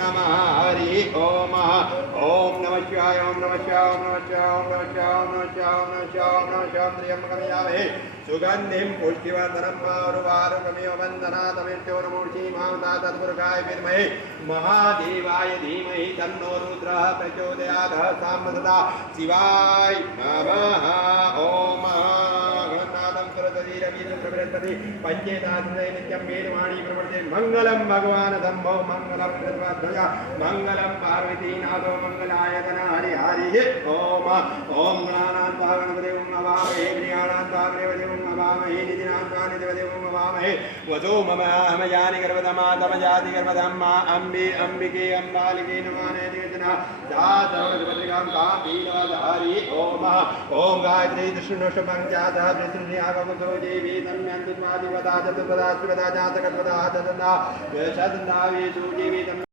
नमः हरि ओम ओम नमः शिवाय ओम नमः शिवाय ओम नमः शिवाय ओम नमः शिवाय ओम नमः शिवाय ओम नमः शिवाय ओम नमः शिवाय त्र्यंबकं यजामहे सुगंधिं पुष्टिवर्धनं उर्वारुकमिव बन्धनात् तत्पुरुषाय विद्महे महादेवाय धीमहि तन्नो रुद्रः प्रचोदयात् साम सदा शिवाय नमः ओम गणनाथं सरस्वती रविन्द्र बृहस्पति पंचेतात्मने नित्यं वेदवाणी प्रवर्ते मंगलम भगवान् शम्भो मंगलम कृष्णध्वज मंगलम पार्वतीनाथो मंगलायतन हरि हरि ओम ओम गणानान्त्वा गणपतिं नमामहे प्रियाणान्त्वा प्रियवतिं नमामहे निधिनान्त्वा निधिपतिं नमामहे वसो मम अहमयानि गर्भधमातमजाति गर्भधम्मा अम्बे अम्बिके अम्बालिके नमाने निवेदना जातवद्भद्रिकां कापीनाधारि ओम ओम गायत्री दृष्णुष्पञ्चादः दृष्णुयागमतो देवी तन्यन्तुत्वादिवदा चतुर्पदा त्रिपदा जातकत्वदा ददना शतन्दावेषु जीवितं